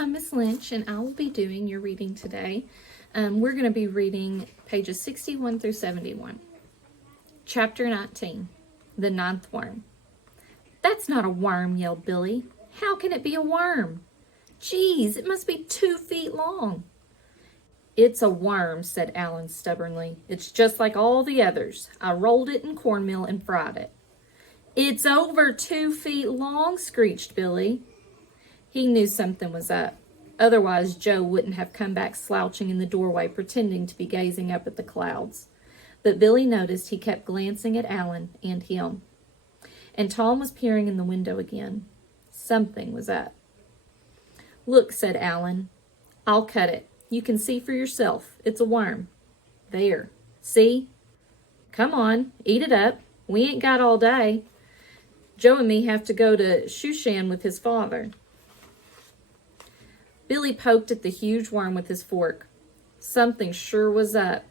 I'm Miss Lynch, and I will be doing your reading today. We're going to be reading pages 61 through 71. Chapter 19, The Ninth Worm. "That's not a worm," yelled Billy. "How can it be a worm? Geez, it must be 2 feet long." "It's a worm," said Alan stubbornly. "It's just like all the others. I rolled it in cornmeal and fried it." "It's over 2 feet long," screeched Billy. He knew something was up. Otherwise, Joe wouldn't have come back slouching in the doorway pretending to be gazing up at the clouds. But Billy noticed he kept glancing at Alan and him. And Tom was peering in the window again. Something was up. "Look," said Alan. "I'll cut it. You can see for yourself. It's a worm. There. See? Come on, eat it up. We ain't got all day. Joe and me have to go to Shushan with his father." Billy poked at the huge worm with his fork. Something sure was up.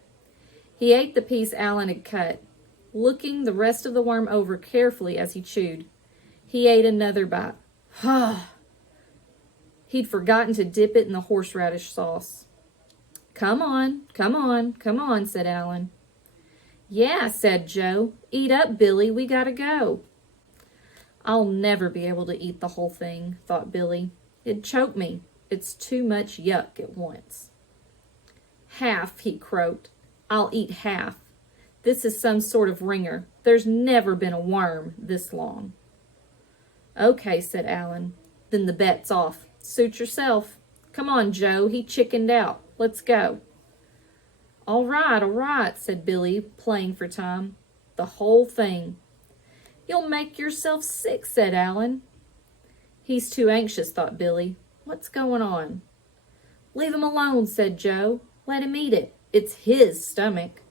He ate the piece Alan had cut, looking the rest of the worm over carefully as he chewed. He ate another bite. He'd forgotten to dip it in the horseradish sauce. Come on, said Alan. "Yeah," said Joe. "Eat up, Billy, we gotta go." "I'll never be able to eat the whole thing," thought Billy. "It'd choke me. It's too much yuck at once." "Half," he croaked. "I'll eat half. This is some sort of ringer. There's never been a worm this long." "Okay," said Alan. "Then the bet's off. Suit yourself. Come on, Joe, he chickened out. Let's go." All right, said Billy, playing for time. "The whole thing." "You'll make yourself sick," said Alan. He's too anxious, thought Billy. What's going on? "Leave him alone," said Joe. "Let him eat it. It's his stomach."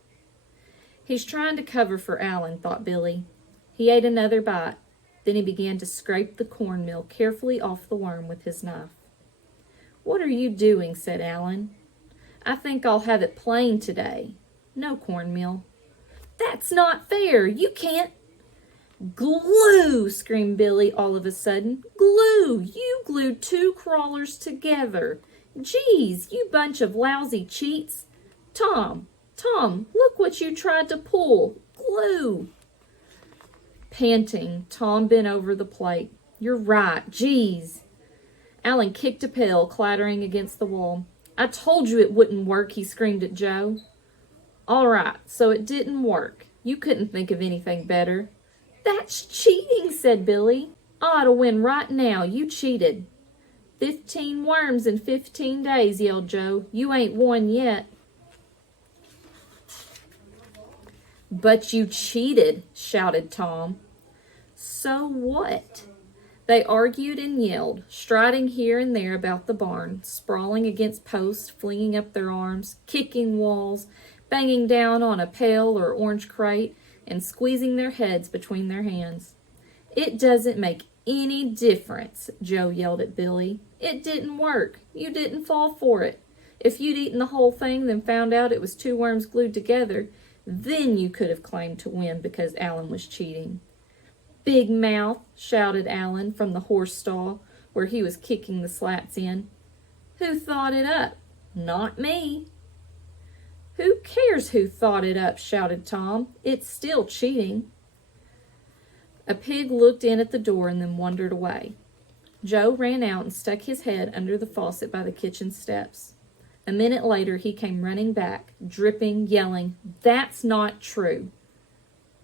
He's trying to cover for Alan, thought Billy. He ate another bite. Then he began to scrape the cornmeal carefully off the worm with his knife. "What are you doing?" said Alan. "I think I'll have it plain today. No cornmeal." "That's not fair. You can't—" "Glue!" screamed Billy all of a sudden. "Glue! You glued 2 crawlers together. Geez, you bunch of lousy cheats. Tom, look what you tried to pull. Glue!" Panting, Tom bent over the plate. "You're right. Geez." Alan kicked a pail, clattering against the wall. "I told you it wouldn't work," he screamed at Joe. "All right, so it didn't work. You couldn't think of anything better." "That's cheating," said Billy. "I ought to win right now. You cheated." 15 worms in 15 days, yelled Joe. "You ain't won yet." "But you cheated," shouted Tom. "So what?" They argued and yelled, striding here and there about the barn, sprawling against posts, flinging up their arms, kicking walls, banging down on a pail or orange crate, and squeezing their heads between their hands. "It doesn't make any difference," Joe yelled at Billy. "It didn't work. You didn't fall for it. If you'd eaten the whole thing, then found out it was 2 worms glued together, then you could have claimed to win because Alan was cheating." "Big mouth," shouted Alan from the horse stall where he was kicking the slats in. "Who thought it up? Not me." "Who cares who thought it up?" shouted Tom. "It's still cheating." A pig looked in at the door and then wandered away. Joe ran out and stuck his head under the faucet by the kitchen steps. A minute later he came running back, dripping, yelling, "That's not true."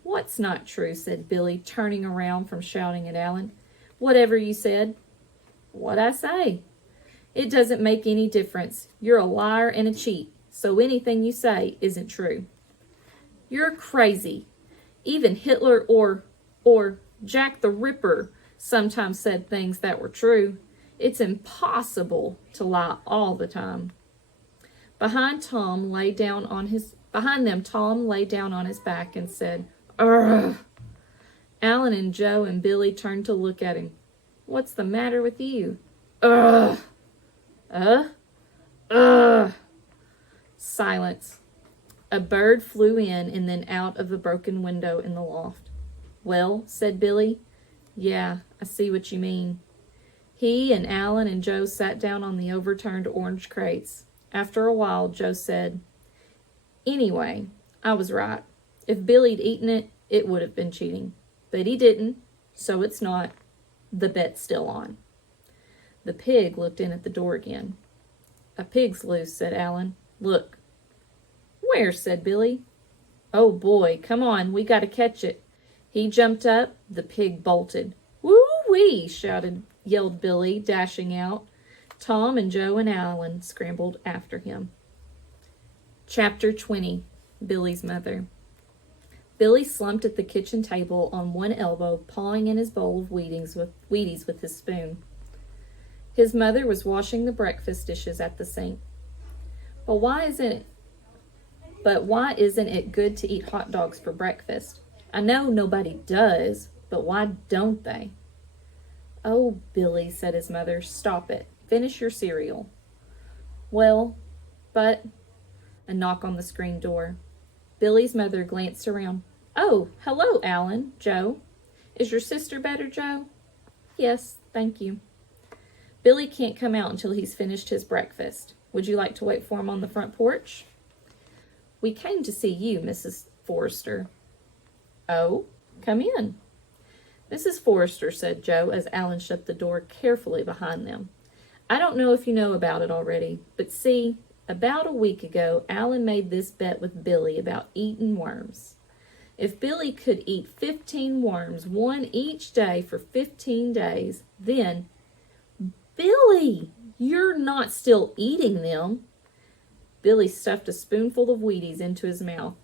"What's not true?" said Billy, turning around from shouting at Alan. "Whatever you said." "What'd I say?" "It doesn't make any difference. You're a liar and a cheat, so anything you say isn't true." "You're crazy. Even Hitler or Jack the Ripper sometimes said things that were true. It's impossible to lie all the time." Behind them, Tom lay down on his back and said, "Urgh." Alan and Joe and Billy turned to look at him. "What's the matter with you?" "Urgh." "Ugh." Silence. A bird flew in and then out of the broken window in the loft. "Well," said Billy. "Yeah, I see what you mean." He and Alan and Joe sat down on the overturned orange crates. After a while, Joe said, "Anyway, I was right. If Billy'd eaten it, it would have been cheating. But he didn't, so it's not. The bet's still on." The pig looked in at the door again. "A pig's loose," said Alan. "Look." "Where?" said Billy. "Oh boy, come on, we gotta catch it." He jumped up, the pig bolted. "Woo-wee!" yelled Billy, dashing out. Tom and Joe and Alan scrambled after him. Chapter 20. Billy's Mother. Billy slumped at the kitchen table on one elbow, pawing in his bowl of Wheaties with his spoon. His mother was washing the breakfast dishes at the sink. But why isn't it good to eat hot dogs for breakfast? I know nobody does, but why don't they? "Oh, Billy," said his mother, "stop it. Finish your cereal." "Well, but..." A knock on the screen door. Billy's mother glanced around. "Oh, hello, Alan, Joe. Is your sister better, Joe?" "Yes, thank you." "Billy can't come out until he's finished his breakfast. Would you like to wait for him on the front porch?" "We came to see you, Mrs. Forrester." "Oh, come in." "Mrs. Forrester," said Joe as Alan shut the door carefully behind them. "I don't know if you know about it already, but see, about a week ago, Alan made this bet with Billy about eating worms. If Billy could eat 15 worms, one each day for 15 days, then..." "Billy, you're not still eating them." Billy stuffed a spoonful of Wheaties into his mouth.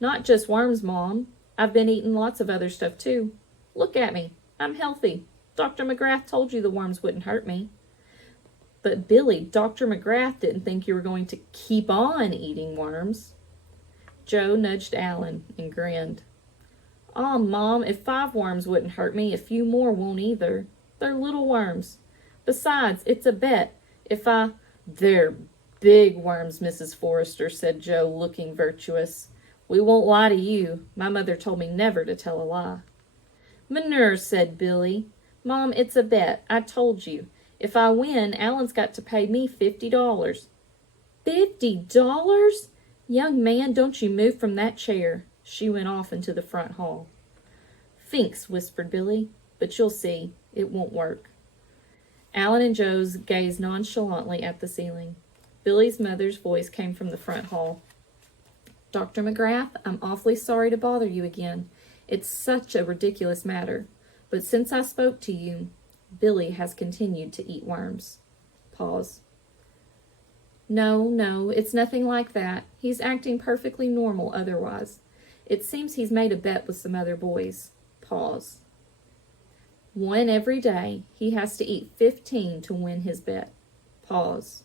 "Not just worms, Mom. I've been eating lots of other stuff too. Look at me. I'm healthy. Dr. McGrath told you the worms wouldn't hurt me." "But Billy, Dr. McGrath didn't think you were going to keep on eating worms." Joe nudged Alan and grinned. "Aw, Mom, if 5 worms wouldn't hurt me, a few more won't either. They're little worms. Besides, it's a bet. "They're big worms, Mrs. Forrester," said Joe, looking virtuous. "We won't lie to you. My mother told me never to tell a lie." "Manure," said Billy. "Mom, it's a bet. I told you. If I win, Alan's got to pay me $50. $50? Young man, don't you move from that chair." She went off into the front hall. "Thinks," whispered Billy, "but you'll see. It won't work." Alan and Joe's gazed nonchalantly at the ceiling. Billy's mother's voice came from the front hall. "Dr. McGrath, I'm awfully sorry to bother you again. It's such a ridiculous matter. But since I spoke to you, Billy has continued to eat worms." Pause. No, it's nothing like that. He's acting perfectly normal otherwise. It seems he's made a bet with some other boys." Pause. "One every day. He has to eat 15 to win his bet." Pause.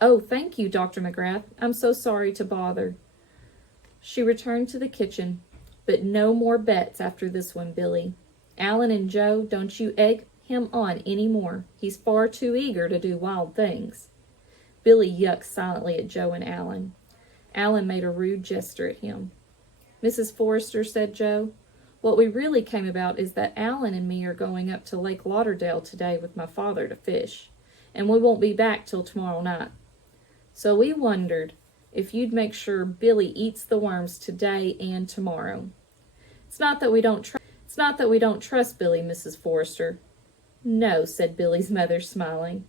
"Oh, thank you, Dr. McGrath. I'm so sorry to bother." She returned to the kitchen. "But no more bets after this one, Billy. Alan and Joe, don't you egg him on any more. He's far too eager to do wild things." Billy yucked silently at Joe and Alan. Alan made a rude gesture at him. "Mrs. Forrester," said Joe, "what we really came about is that Alan and me are going up to Lake Lauderdale today with my father to fish, and we won't be back till tomorrow night. So we wondered if you'd make sure Billy eats the worms today and tomorrow. It's not that we don't trust Billy, Mrs. Forrester." "No," said Billy's mother, smiling.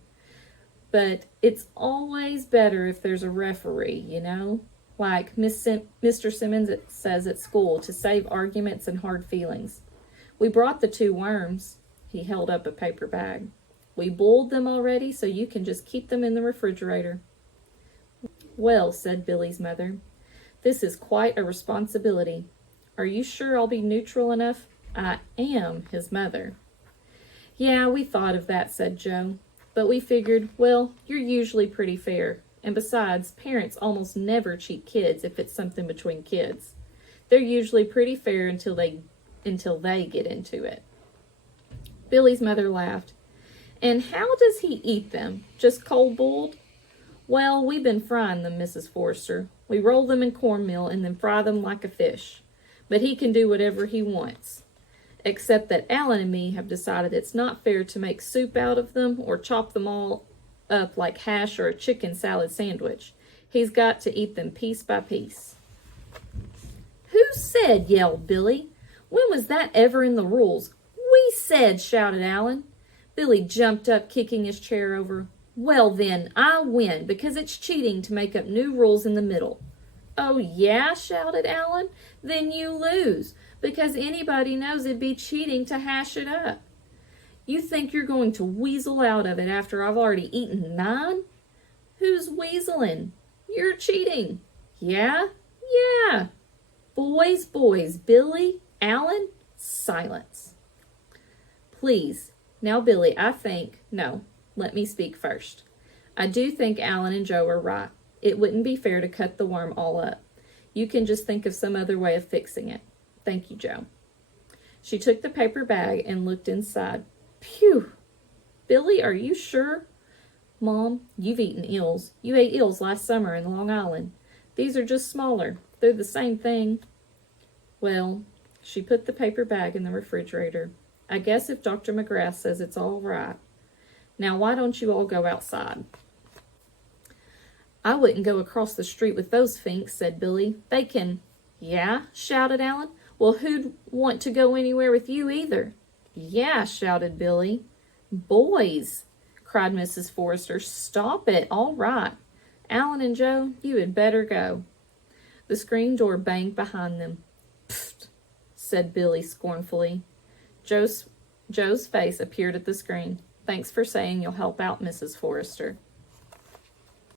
"But it's always better if there's a referee, you know, like Mr. Simmons says at school, to save arguments and hard feelings. We brought the 2 worms." He held up a paper bag. "We boiled them already, so you can just keep them in the refrigerator." "Well," said Billy's mother, "this is quite a responsibility. Are you sure I'll be neutral enough? I am his mother." "Yeah, we thought of that," said Joe. "But we figured, well, you're usually pretty fair. And besides, parents almost never cheat kids if it's something between kids. They're usually pretty fair until they get into it." Billy's mother laughed. "And how does he eat them? Just cold boiled?" "Well, we've been frying them, Mrs. Forrester. We roll them in cornmeal and then fry them like a fish. But he can do whatever he wants." except that Alan and me have decided it's not fair to make soup out of them or chop them all up like hash or a chicken salad sandwich. He's got to eat them piece by piece. Who said? Yelled Billy. When was that ever in the rules? We said, shouted Alan. Billy jumped up, kicking his chair over. Well then, I win, because it's cheating to make up new rules in the middle. Oh yeah, shouted Alan. Then you lose, because anybody knows it'd be cheating to hash it up. You think you're going to weasel out of it after I've already eaten 9? Who's weaseling? You're cheating. Yeah? Yeah. Boys, Billy, Alan, silence. Please. Now, Billy, no, let me speak first. I do think Alan and Joe are right. It wouldn't be fair to cut the worm all up. You can just think of some other way of fixing it. Thank you, Joe. She took the paper bag and looked inside. Phew! Billy, are you sure? Mom, you've eaten eels. You ate eels last summer in Long Island. These are just smaller. They're the same thing. Well, she put the paper bag in the refrigerator. I guess if Dr. McGrath says it's all right. Now, why don't you all go outside? I wouldn't go across the street with those finks, said Billy. They can... Yeah, shouted Alan. Well, who'd want to go anywhere with you either? Yeah, shouted Billy. Boys, cried Mrs. Forrester. Stop it. All right. Alan and Joe, you had better go. The screen door banged behind them. Pfft, said Billy scornfully. Joe's face appeared at the screen. Thanks for saying you'll help out, Mrs. Forrester.